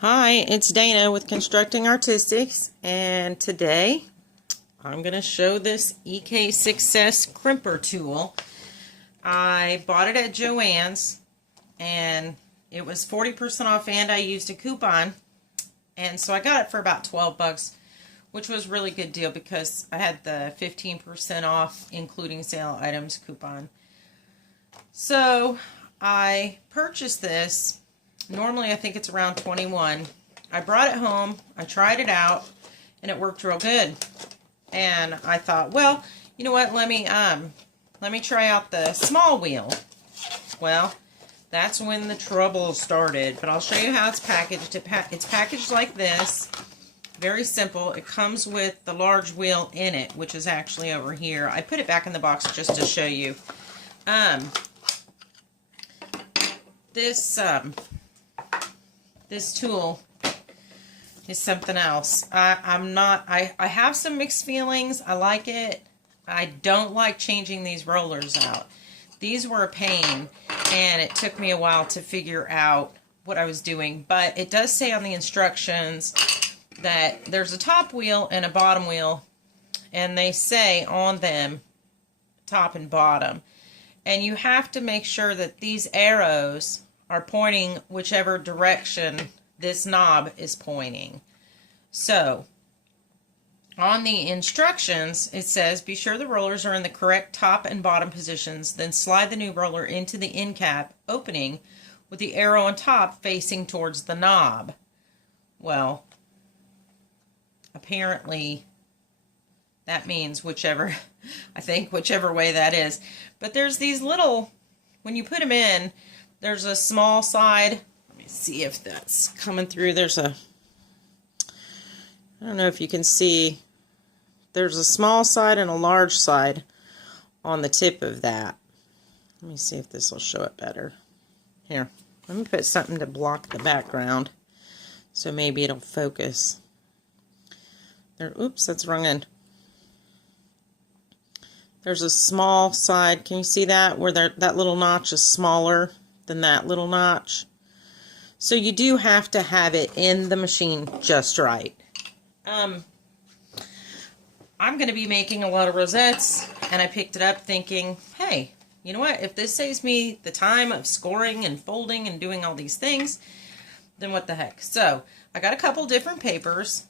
Hi, it's Dana with Constructing Artistics, and today I'm going to show this EK Success crimper tool. I bought it at Joann's, and it was 40% off, and I used a coupon, and so I got it for about 12 bucks, which was a really good deal because I had the 15% off including sale items coupon. So I purchased this. Normally I think it's around 21. I brought it home, I tried it out, and it worked real good. And I thought, well, you know what, let me try out the small wheel. Well, that's when the trouble started. But I'll show you how it's packaged. It's packaged like this. Very simple. It comes with the large wheel in it, which is actually over here. I put it back in the box just to show you. This tool is something else. I have some mixed feelings. I like it. I don't like changing these rollers out. These were a pain, and it took me a while to figure out what I was doing. But it does say on the instructions that there's a top wheel and a bottom wheel, and they say on them top and bottom. And you have to make sure that these arrows are pointing whichever direction this knob is pointing. So, on the instructions, it says, be sure the rollers are in the correct top and bottom positions, then slide the new roller into the end cap opening with the arrow on top facing towards the knob. Well, apparently that means whichever, I think whichever way that is. But there's these little, when you put them in, there's a small side. Let me see if that's coming through. I don't know if you can see, there's a small side and a large side on the tip of that. Let me see if this will show it better. Here, let me put something to block the background so maybe it'll focus. There, oops, that's wrong end. There's a small side. Can you see that? Where that little notch is smaller than that little notch. So you do have to have it in the machine just right. I'm going to be making a lot of rosettes, and I picked it up thinking, hey, you know what? If this saves me the time of scoring and folding and doing all these things, then what the heck? So I got a couple different papers.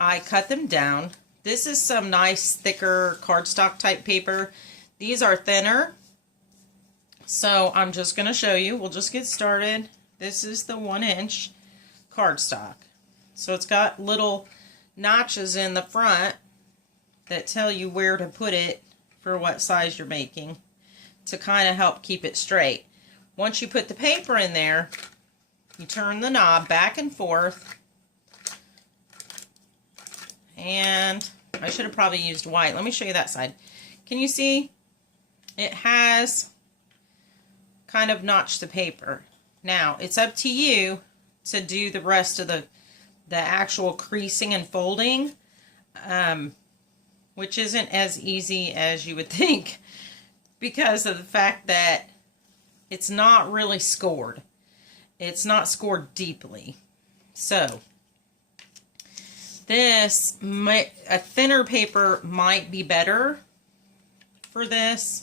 I cut them down. This is some nice thicker cardstock type paper. These are thinner. So I'm just going to show you. We'll just get started. This is the 1-inch cardstock. So it's got little notches in the front that tell you where to put it for what size you're making to kind of help keep it straight. Once you put the paper in there, you turn the knob back and forth. And I should have probably used white. Let me show you that side. Can you see? It has kind of notched the paper. Now, it's up to you to do the rest of the actual creasing and folding, which isn't as easy as you would think because of the fact that it's not really scored. It's not scored deeply. So, a thinner paper might be better for this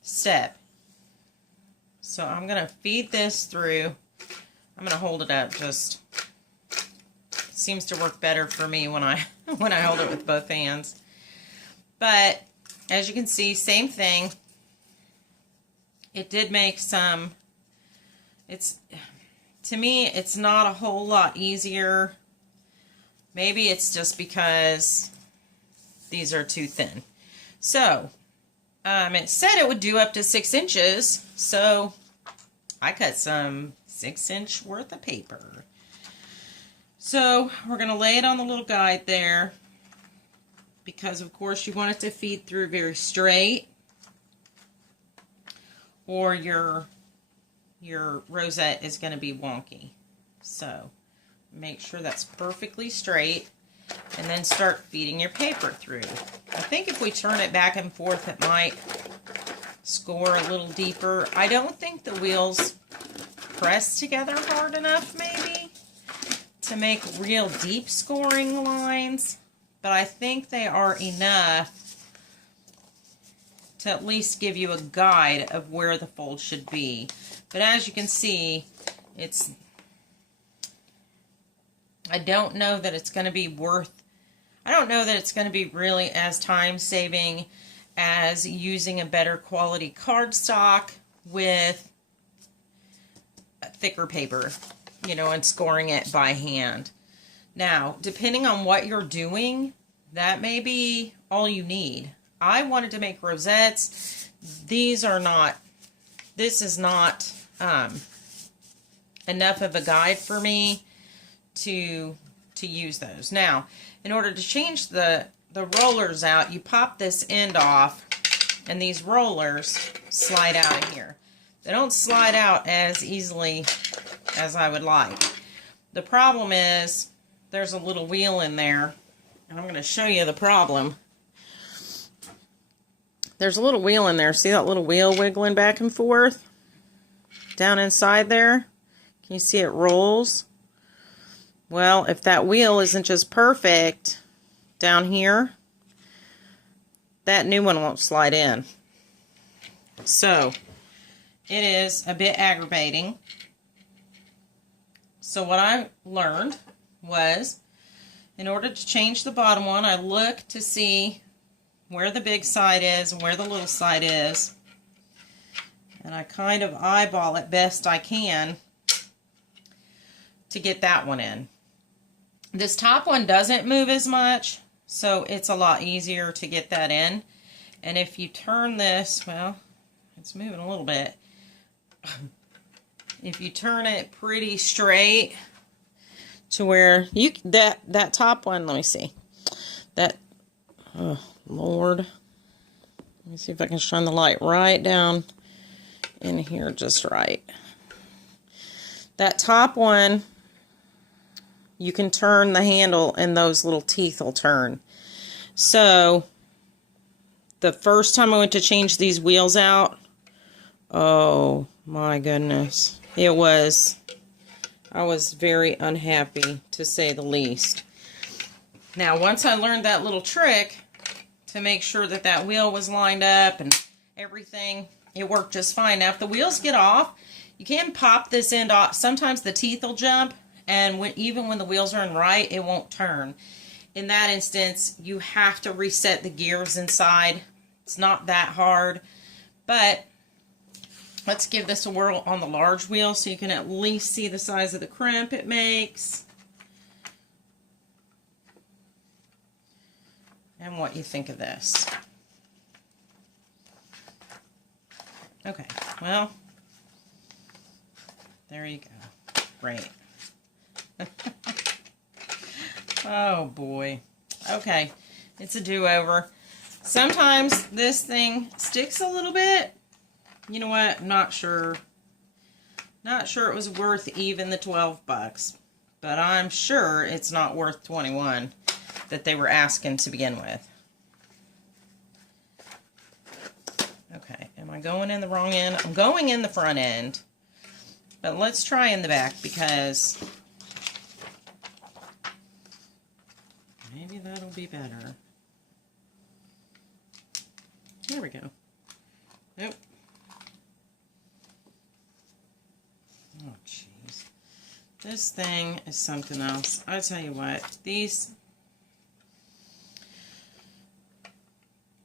step. So I'm going to feed this through. I'm going to hold it up. Just seems to work better for me when I hold it with both hands. But as you can see, same thing. It did make some. To me, it's not a whole lot easier. Maybe it's just because these are too thin. So, it said it would do up to 6 inches, so I cut some 6-inch worth of paper. So, we're going to lay it on the little guide there, because of course you want it to feed through very straight, or your rosette is going to be wonky. So, make sure that's perfectly straight, and then start feeding your paper through. I think if we turn it back and forth, it might score a little deeper. I don't think the wheels press together hard enough, maybe. to make real deep scoring lines, but I think they are enough to at least give you a guide of where the fold should be. But as you can see, I don't know that it's going to be really as time saving as using a better quality cardstock with thicker paper, you know, and scoring it by hand. Now, depending on what you're doing, that may be all you need. I wanted to make rosettes. This is not enough of a guide for me to use those. Now, in order to change the rollers out, you pop this end off, and these rollers slide out of here. They don't slide out as easily as I would like. The problem is there's a little wheel in there, and I'm going to show you the problem. There's a little wheel in there. See that little wheel wiggling back and forth? Down inside there? Can you see it rolls? Well, if that wheel isn't just perfect down here, that new one won't slide in. So, it is a bit aggravating. So what I learned was, in order to change the bottom one, I look to see where the big side is and where the little side is. And I kind of eyeball it best I can to get that one in. This top one doesn't move as much, so it's a lot easier to get that in. And if you turn this, well, it's moving a little bit. If you turn it pretty straight to where you that top one, let me see. Oh Lord. Let me see if I can shine the light right down in here just right. That top one, you can turn the handle and those little teeth will turn. So, the first time I went to change these wheels out, oh my goodness. I was very unhappy, to say the least. Now, once I learned that little trick to make sure that that wheel was lined up and everything, it worked just fine. Now, if the wheels get off, you can pop this end off. Sometimes the teeth will jump, and even when the wheels are in right, it won't turn. In that instance, you have to reset the gears inside. It's not that hard, but let's give this a whirl on the large wheel so you can at least see the size of the crimp it makes and what you think of this. Okay, well, there you go. Great. Oh boy. Okay, it's a do-over. Sometimes this thing sticks a little bit. You know what? I'm not sure. Not sure it was worth even the 12 bucks, but I'm sure it's not worth 21 that they were asking to begin with. Okay, am I going in the wrong end? I'm going in the front end, but let's try in the back because maybe that'll be better. There we go. Nope. Oh, jeez. This thing is something else. I tell you what, these...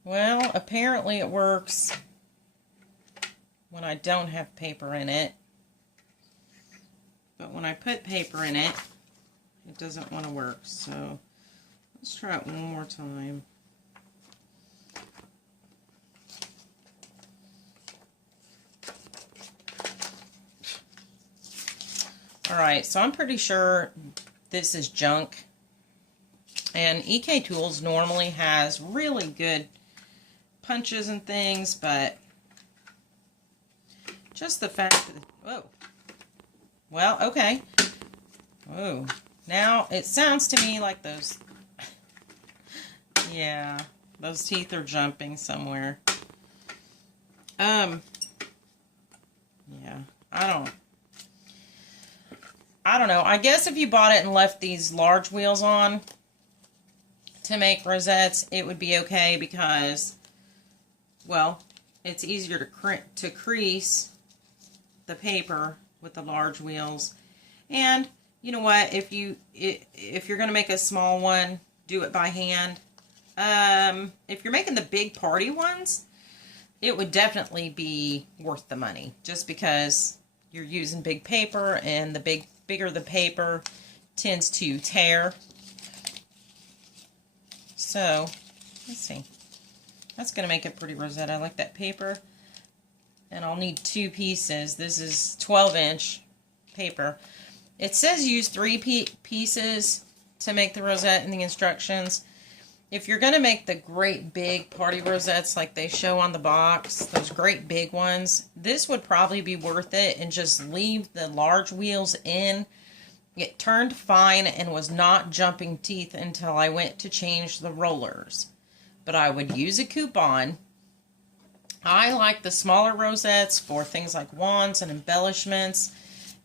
Well, apparently it works when I don't have paper in it. But when I put paper in it, it doesn't want to work. So, let's try it one more time. Alright, so I'm pretty sure this is junk. And EK Tools normally has really good punches and things, but just the fact that... Whoa. Well, okay. Whoa. Now, it sounds to me like those... Yeah, those teeth are jumping somewhere. Yeah, I don't... I don't know. I guess if you bought it and left these large wheels on to make rosettes, it would be okay because, well, it's easier to crease the paper with the large wheels. And you know what? If you're going to make a small one, do it by hand. If you're making the big party ones, it would definitely be worth the money, just because you're using big paper, and the bigger the paper tends to tear. So let's see. That's going to make a pretty rosette. I like that paper. And I'll need 2 pieces. This is 12-inch paper. It says use 3 pieces to make the rosette in the instructions. If you're going to make the great big party rosettes like they show on the box, those great big ones, this would probably be worth it, and just leave the large wheels in. It turned fine and was not jumping teeth until I went to change the rollers. But I would use a coupon. I like the smaller rosettes for things like wands and embellishments.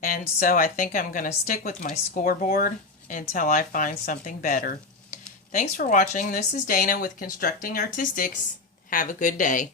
And so I think I'm going to stick with my scoreboard until I find something better. Thanks for watching. This is Dana with Constructing Artistics. Have a good day.